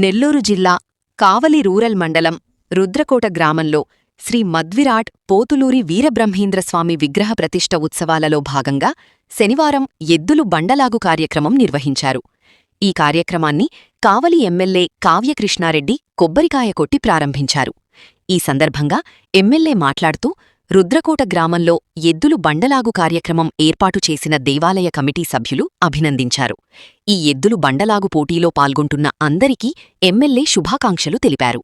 నెల్లూరు జిల్లా కావలి రూరల్ మండలం రుద్రకోట గ్రామంలో శ్రీ మద్విరాట్ పోతులూరి వీరబ్రహ్మేంద్రస్వామి విగ్రహ ప్రతిష్ఠ ఉత్సవాలలో భాగంగా శనివారం ఎద్దులు బండలాగు కార్యక్రమం నిర్వహించారు. ఈ కార్యక్రమాన్ని కావలి ఎమ్మెల్యే కావ్యకృష్ణారెడ్డి కొబ్బరికాయ కొట్టి ప్రారంభించారు. ఈ సందర్భంగా ఎమ్మెల్యే మాట్లాడుతూ రుద్రకోట గ్రామంలో ఎద్దులు బండలాగు కార్యక్రమం ఏర్పాటు చేసిన దేవాలయ కమిటీ సభ్యులు అభినందించారు. ఈ ఎద్దులు బండలాగు పోటీలో పాల్గొంటున్న అందరికీ ఎమ్మెల్యే శుభాకాంక్షలు తెలిపారు.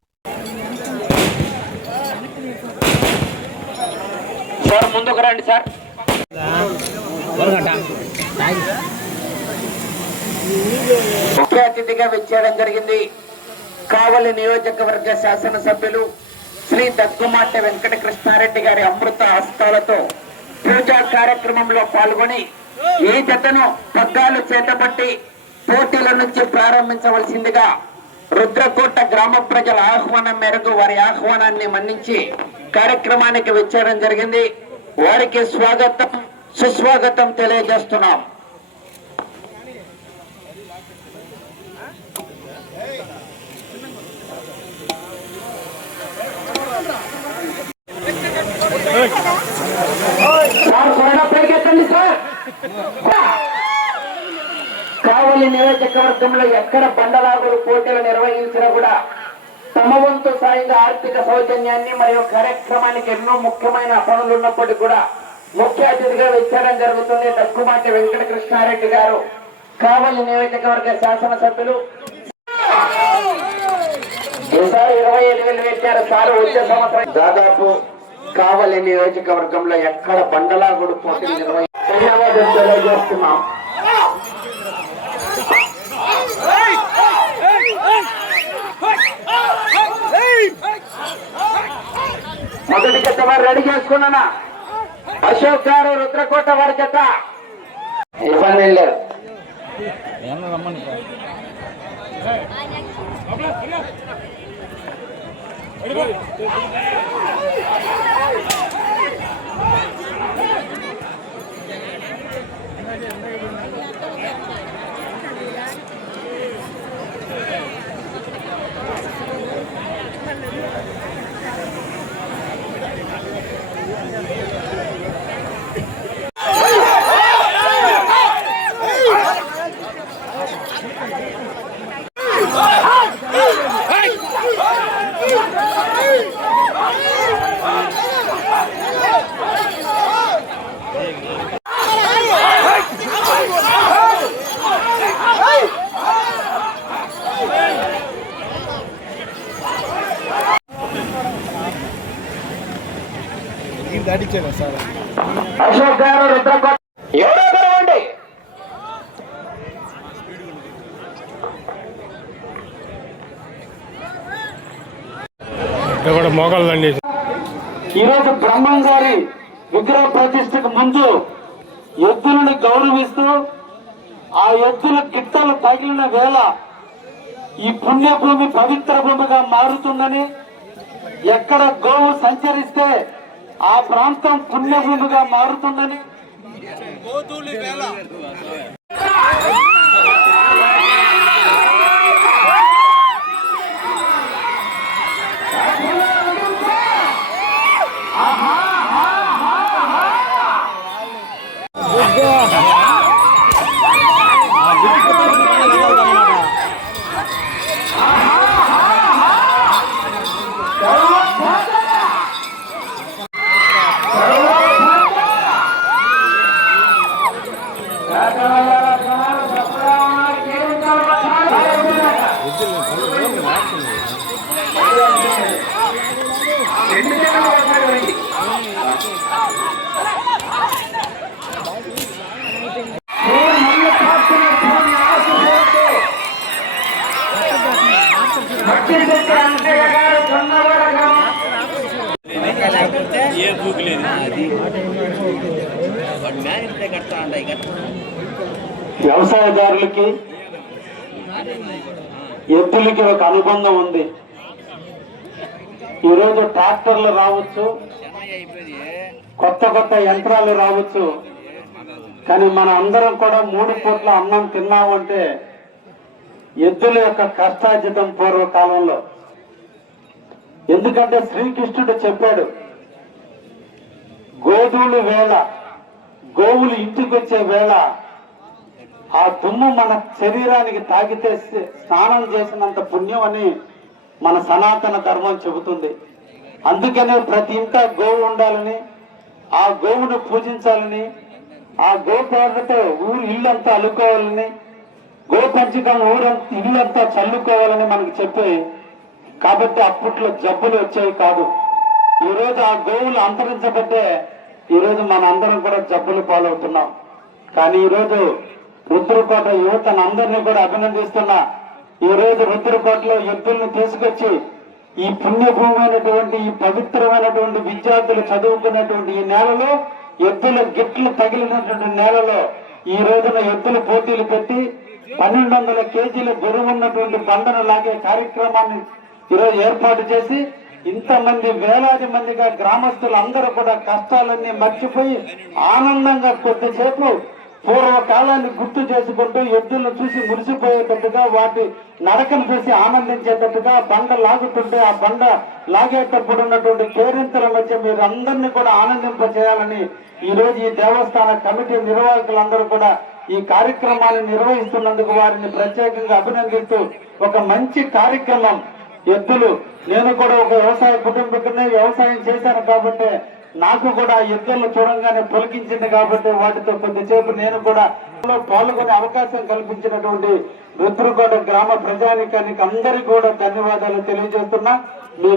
ముఖ్య అతిథిగా విచ్చేయడం జరిగింది కావలి నియోజకవర్గ శాసనసభ్యులు శ్రీ దగ్గుమాటి వెంకటకృష్ణారెడ్డి గారి అమృత హస్తాలతో పూజా కార్యక్రమంలో పాల్గొని ఈ జతను పగ్గాలు చేతపట్టి పోటీల నుంచి ప్రారంభించవలసిందిగా రుద్రకోట గ్రామ ప్రజల ఆహ్వానం మేరకు వారి ఆహ్వానాన్ని మన్నించి కార్యక్రమానికి విచ్చేయడం జరిగింది. వారికి స్వాగతం సుస్వాగతం తెలియజేస్తున్నాం. కావలి నియోజకవర్గంలో ఎక్కడ బండలాగులు పోటీలు నిర్వహించినా కూడా తమ వంతు సాయంగా ఆర్థిక సౌజన్యాన్ని మరియు కార్యక్రమానికి ఎన్నో ముఖ్యమైన పనులు ఉన్నప్పటికీ కూడా ముఖ్య అతిథిగా విచ్చేయడం జరుగుతుంది. దగ్గుమాటి వెంకటకృష్ణారెడ్డి గారు కావలి నియోజకవర్గ శాసనసభ్యులు. ఈసారి 25,000 పెట్టారు సార్. వచ్చే సంవత్సరం దాదాపు కావలి నియోజకవర్గంలో ఎక్కడ బండలాగుడు పోటీలు ధన్యవాదాలు తెలియజేస్తున్నాం. మొదటి జత వారు రెడీ చేసుకున్నానా? అశోక్ గారు రుద్రకోట వారి జత ఇబ్బంది లేదు. అశోక్ గారు రుద్రకోట ఎవరండి? ఈరోజు బ్రహ్మం గారి విగ్రహ ప్రతిష్టకు ముందు ఎద్దులను గౌరవిస్తూ ఆ ఎద్దుల గిట్టలు తగిలిన వేళ ఈ పుణ్యభూమి పవిత్ర భూమిగా మారుతుందని, ఎక్కడ గోవు సంచరిస్తే ఆ ప్రాంతం పుణ్యభూమిగా మారుతుందని వ్యవసాయదారులకి ఎద్దులకి ఒక అనుబంధం ఉంది. ఈరోజు ట్రాక్టర్లు రావచ్చు, కొత్త కొత్త యంత్రాలు రావచ్చు, కానీ మన అందరం కూడా 3 పూట్ల అన్నం తిన్నామంటే ఎద్దుల యొక్క కష్టార్జితం పూర్వకాలంలో. ఎందుకంటే శ్రీకృష్ణుడు చెప్పాడు, గోధువులు వేళ, గోవులు ఇంటికి వచ్చే వేళ ఆ దుమ్ము మన శరీరానికి తాకితే స్నానం చేసినంత పుణ్యం అని మన సనాతన ధర్మం చెబుతుంది. అందుకనే ప్రతి ఇంట గోవు ఉండాలని, ఆ గోవును పూజించాలని, ఆ గోపేడతో ఇల్లంతా అల్లుకోవాలని, గోపంచకం ఇల్లంతా చల్లుకోవాలని మనకు చెప్పి, కాబట్టి అప్పట్లో జబ్బులు వచ్చేవి కాదు. ఈరోజు ఆ గోవులు అంతరించబట్టే ఈరోజు మన అందరం కూడా జబ్బులు పాలవుతున్నాం. కానీ ఈరోజు రుద్రకోట యువతను అందరినీ కూడా అభినందిస్తున్నా. ఈ రోజు రుద్రకోటలో ఎద్దుల్ని తీసుకొచ్చి ఈ పుణ్యభూమి అయినటువంటి, ఈ పవిత్రమైనటువంటి విద్యార్థులు చదువుకున్నటువంటి ఈ నేలలో, ఎద్దుల గిట్లు తగిలినటువంటి నేలలో ఈ రోజున ఎద్దుల పోటీలు పెట్టి 1200 కేజీల బరువు ఉన్నటువంటి బండను లాగే కార్యక్రమాన్ని ఈరోజు ఏర్పాటు చేసి ఇంతమంది వేలాది మందిగా గ్రామస్తులు అందరూ కూడా కష్టాలన్నీ మర్చిపోయి ఆనందంగా కొద్దిసేపు పూర్వకాలాన్ని గుర్తు చేసుకుంటూ ఎద్దులను చూసి మురిసిపోయేటట్టుగా, వాటి నడకను చూసి ఆనందించేటట్టుగా బండ లాగుతుంటే ఆ బండ లాగేటప్పుడు ఉన్నటువంటి కేరింతల మధ్య మీరు అందరినీ కూడా ఆనందింపచేయాలని ఈ రోజు ఈ దేవస్థాన కమిటీ నిర్వాహకులందరూ కూడా ఈ కార్యక్రమాన్ని నిర్వహిస్తున్నందుకు వారిని ప్రత్యేకంగా అభినందిస్తూ, ఒక మంచి కార్యక్రమం. ఎద్దులు, నేను కూడా ఒక వ్యవసాయ కుటుంబకునే, వ్యవసాయం చేశాను కాబట్టి నాకు కూడా ఎద్దులను చూడంగానే పులకించింది. కాబట్టి వాటితో కొద్దిసేపు నేను కూడా పాల్గొనే అవకాశం కల్పించినటువంటి రుద్రకోట గ్రామ ప్రజానికానికి అందరికీ కూడా ధన్యవాదాలు తెలియజేస్తున్నా. మీ